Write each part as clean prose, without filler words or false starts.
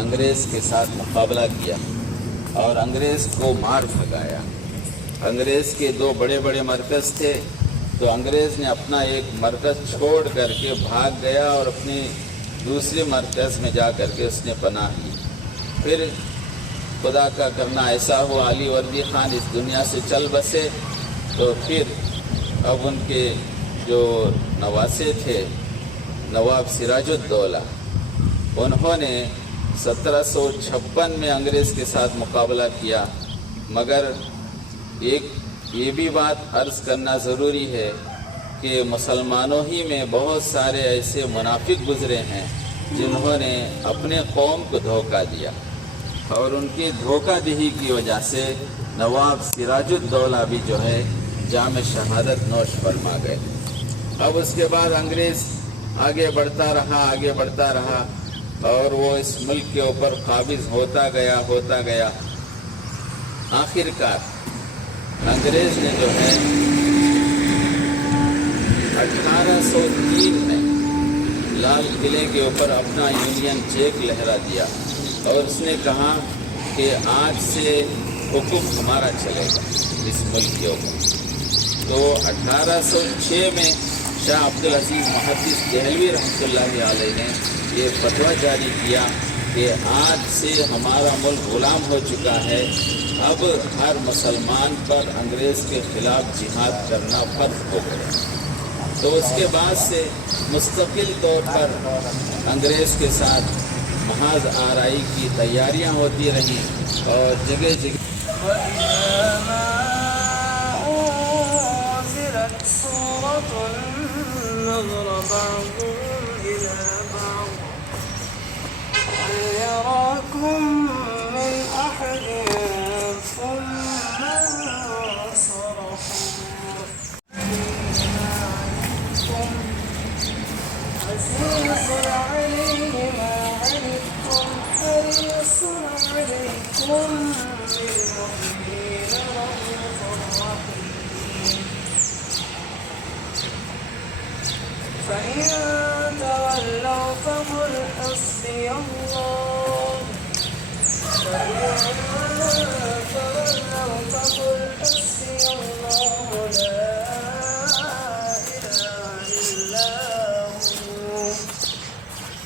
انگریز کے ساتھ مقابلہ کیا اور انگریز کو مار بھگایا۔ انگریز کے 2 بڑے بڑے مرکز تھے، تو انگریز نے اپنا ایک مرکز چھوڑ کر کے بھاگ گیا اور اپنے دوسرے مرکز میں جا کر کے اس نے پناہ لی۔ پھر خدا کا کرنا ایسا ہوا، علی وردی خان اس دنیا سے چل بسے، تو پھر اب ان کے جو نواسے تھے نواب سراج الدولہ، انہوں نے 1756 میں انگریز کے ساتھ مقابلہ کیا۔ مگر ایک یہ بھی بات عرض کرنا ضروری ہے کہ مسلمانوں ہی میں بہت سارے ایسے منافق گزرے ہیں جنہوں نے اپنے قوم کو دھوکہ دیا، اور ان کی دھوکہ دہی کی وجہ سے نواب سراج الدولہ بھی جو ہے جام شہادت نوش فرما گئے۔ اب اس کے بعد انگریز آگے بڑھتا رہا اور وہ اس ملک کے اوپر قابض ہوتا گیا۔ آخر کار انگریز نے جو ہے 1803 میں لال قلعے کے اوپر اپنا یونین جیک لہرا دیا اور اس نے کہا کہ آج سے حکم ہمارا چلے گا اس ملک کے اوپر۔ تو 1806 میں شاہ عبدالعزیز محدث دہلوی رحمۃ اللہ علیہ نے یہ فتویٰ جاری کیا کہ آج سے ہمارا ملک غلام ہو چکا ہے، اب ہر مسلمان پر انگریز کے خلاف جہاد کرنا فرض ہو گیا۔ تو اس کے بعد سے مستقل طور پر انگریز کے ساتھ محاذ آرائی کی تیاریاں ہوتی رہیں اور جگہ جگہ نظر بعضهم إلى بعض هل يراكم من أحد ثم انصرفوا عزيز عليه ما عنتم حريص عليكم بالمؤمنين رؤوف رحيم فإن تولوا فقل حسبي الله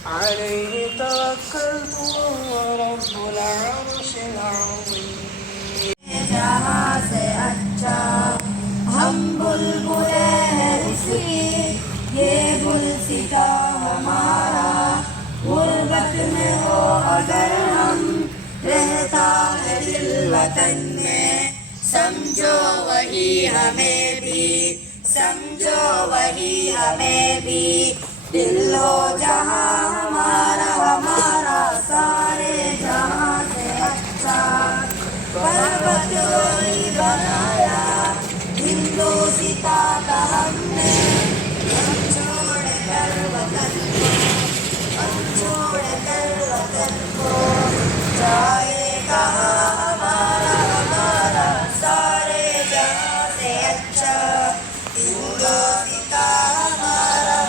عليه توكلت وهو رب العرش العظيم جہاں سے اچھا ہم بلبلے ہیں اس کی یہ گلستہ ہمارا غربت میں ہو اگر ہم رہتا ہے دل وطن میں سمجھو وہی ہمیں بھی دل ہو جہاں ہمارا سارے جہاں سے اچھا پروت وہی بنایا ہندوستا کا ہم نے ہم چھوڑ کر وطن کو جائے کہاں ہمارا سارے جہاں سے اچھا ہندوستا ہمارا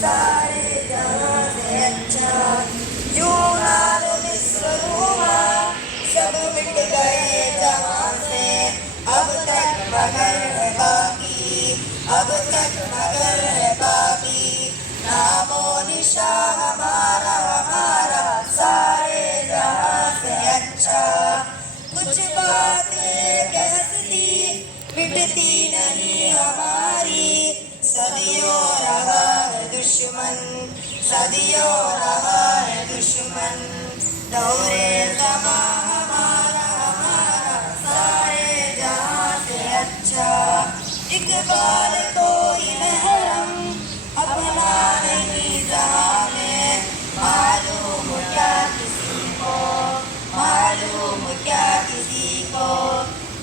سارے جہاں سے اچھا یوں نال مصر ہوا سب مٹ گئے جہاں سے اب تک مگر ہے باقی نام و نشاں ہمارا سارے جہاں سے اچھا کچھ باتیں کہتی مٹتی نہیں ہماری صدیوں رہا ہے دشمن دورے زمان ہمارا سارے جہاں سے اچھا اقبال کوئی محرم اپنا نہیں جہاں میں معلوم کیا کسی کو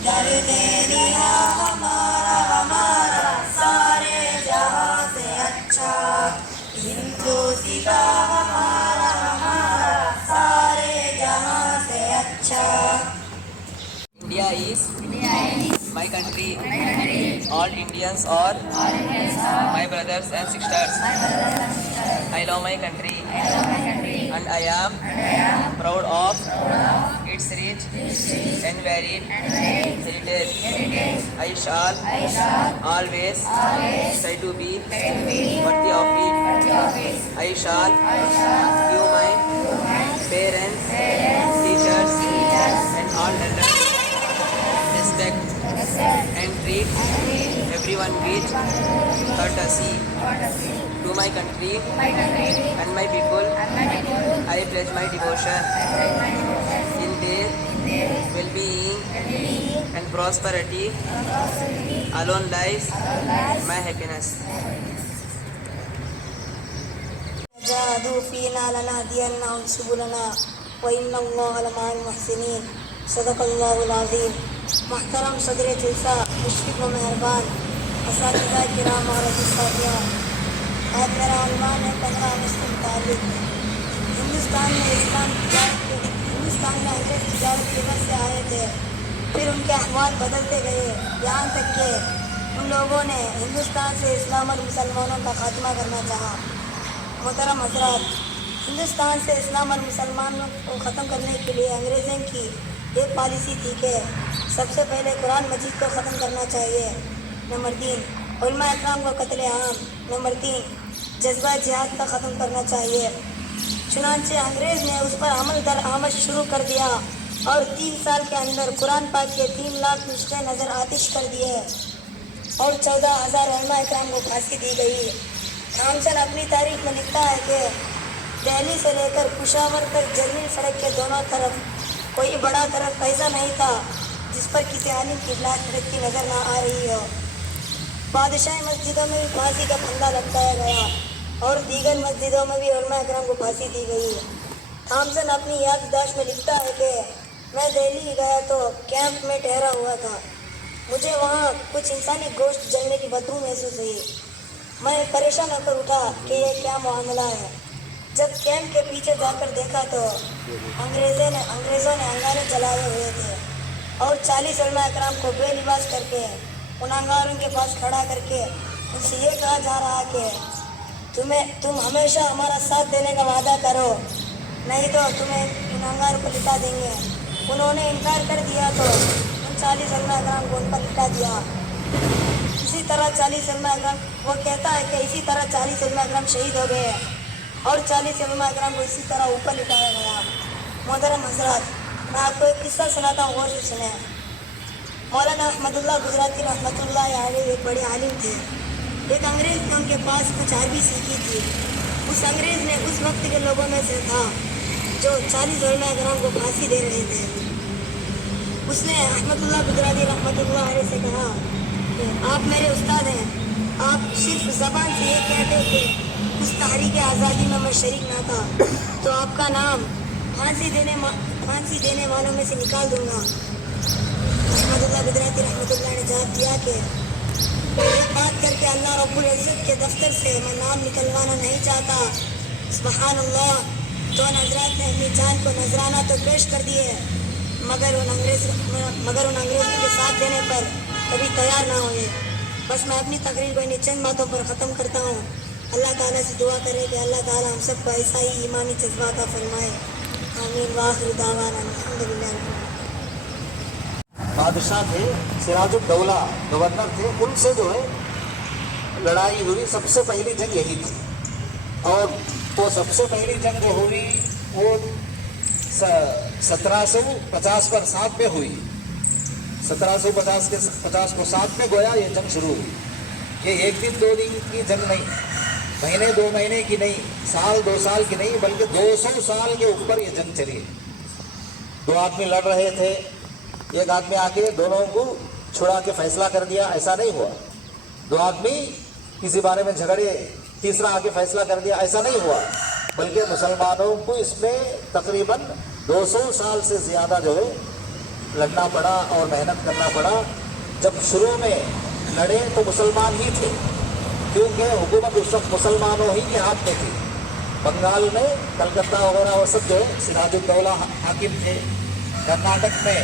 درد نیا ہمارا سارے جہاں سے اچھا ہندوستا ہمارا سارے جہاں سے اچھا India is my country. All Indians are my brothers and sisters. I love my country. and I am proud of its rich and varied heritage. I shall always try to be worthy of it. I shall give my parents, teachers, and all elders respect and treat everyone with courtesy. To my country and my people, I pledge my devotion in their well-being and prosperity. Alone lies my happiness. جاهدوا فينا لنهدينهم سبلنا وإن الله لمع المحسنين. صدق اللہ العظیم. محترم صدر جلسہ، مشرق و مہربان، اساتذہ کرام اور اساتذہ، آج میرا عنوان ہے 15 اگست متعلق. ہندوستان میں انگریز تجارت کی وجہ سے آئے تھے، پھر ان کے احوال بدلتے گئے، یہاں تک کہ ان لوگوں نے ہندوستان سے اسلام اور مسلمانوں کا خاتمہ کرنا چاہا. محترم حضرات، ہندوستان سے اسلام اور مسلمانوں کو ختم کرنے کے لیے انگریزوں کی ایک پالیسی تھی کہ سب سے پہلے قرآن مجید کو ختم کرنا چاہیے. نمبر 3، علماء اکرام کو قتل عام. نمبر 3، جذبہ جہاد کا ختم کرنا چاہیے. چنانچہ انگریز نے اس پر عمل در آمد شروع کر دیا اور 3 سال کے اندر قرآن پاک کے 3 لاکھ نسخے نظر آتش کر دیے اور 14,000 علماء اکرام کو پھانسی دی گئی. تھامسن اپنی تاریخ میں لکھتا ہے کہ دہلی سے لے کر پشاور تک جرمن سڑک کے دونوں طرف کوئی بڑا درخت ایسا نہیں تھا جس پر کسی عالم کی لاش لٹکتی نظر نہ آ رہی ہو. بادشاہی مسجدوں میں بھی پھانسی کا پھندا لٹکایا گیا اور دیگر مسجدوں میں بھی علماء اکرام کو پھانسی دی گئی. تھامسن اپنی یادداشت میں لکھتا ہے کہ میں دہلی گیا تو کیمپ میں ٹھہرا ہوا تھا. مجھے وہاں کچھ انسانی گوشت جلنے کی بدبو محسوس ہوئی. میں پریشان ہو کر اٹھا کہ یہ کیا معاملہ ہے. جب کیمپ کے پیچھے جا کر دیکھا تو انگریزوں نے انگارے جلائے ہوئے تھے اور 40 علماء اکرام کو بے لباس کر کے ان انگاروں کے پاس کھڑا کر کے ان سے یہ کہا جا رہا کہ تم ہمیشہ ہمارا ساتھ دینے کا وعدہ کرو، نہیں تو تمہیں ان انگاروں کو لٹا دیں گے. انہوں نے انکار کر دیا تو ان 40 علماء اکرام کو ان پر لٹا دیا. اسی طرح 40 علماء اکرام، وہ کہتا ہے کہ اسی طرح 40 علماء اکرام شہید ہو گئے اور 40 علماء اکرام کو اسی طرح اوپر لٹایا گیا. محترم حضرات، میں آپ کو ایک قصہ سناتا ہوں، غور سے سنیں. مولانا احمد اللہ گجراتی رحمۃ اللہ علیہ ایک بڑے عالم تھے. ایک انگریز نے ان کے پاس کچھ عربی سیکھی تھی. اس انگریز نے اس وقت کے لوگوں میں سے تھا جو 40 علماء اکرام کو پھانسی دے رہے تھے. اس نے احمد اللہ گجراتی رحمۃ اللہ علیہ سے کہا کہ آپ میرے استاد ہیں، آپ صرف زبان سے یہ کہتے کہ اس تحریک آزادی میں شریک نہ تھا تو آپ کا نام پھانسی دینے والوں میں سے نکال دوں گا. احمد اللہ گجراتی رحمۃ اللہ نے جواب دیا کہ یہ بات کر کے اللہ رب العزت کے دفتر سے میں نام نکلوانا نہیں چاہتا. سبحان اللہ. تو ان حضرات نے اپنی جان کو نذرانہ تو پیش کر دیے مگر ان انگریزوں کے ساتھ دینے پر کبھی تیار نہ ہوئے. بس میں اپنی تقریر کو انہیں چند باتوں پر ختم کرتا ہوں. اللہ تعالیٰ سے دعا کرے کہ اللہ تعالیٰ ہم سب کو ایسا ہی ایمانی جذبہ عطا فرمائے. آمین. وآخر دعوانا الحمدللہ. بادشاہ تھے، سراج الدولہ گورنر تھے، ان سے جو ہے لڑائی ہوئی. سب سے پہلی جنگ یہی تھی اور وہ سب سے پہلی جنگ جو ہوئی وہ 1750 پر 7 میں ہوئی. 1750 کو 7 میں گویا یہ جنگ شروع ہوئی. یہ 1 دن 2 دن کی جنگ نہیں، مہینے 2 مہینے کی نہیں، سال 2 سال کی نہیں، بلکہ 200 سال کے اوپر یہ جنگ چلی. 2 آدمی لڑ رہے تھے، ایک آدمی آ کے دونوں کو چھڑا کے فیصلہ کر دیا، ایسا نہیں ہوا. 2 آدمی کسی بارے میں جھگڑے، تیسرا آ کے فیصلہ کر دیا، ایسا نہیں ہوا. بلکہ مسلمانوں کو اس میں تقریباً 200 سال سے زیادہ جو ہے لڑنا پڑا اور محنت کرنا پڑا. جب شروع میں لڑے تو مسلمان ہی تھے کیونکہ حکومت اس وقت مسلمانوں ہی کے ہاتھ میں تھی. بنگال میں کلکتہ وغیرہ وہ سب جو ہے سراج الدولہ حاکم تھے. کرناٹک میں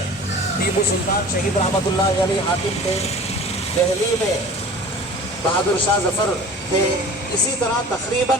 ٹیپو سلطان شہید رحمۃ اللہ علیہ حاکم تھے. دہلی میں بہادر شاہ ظفر تھے. اسی طرح تقریباً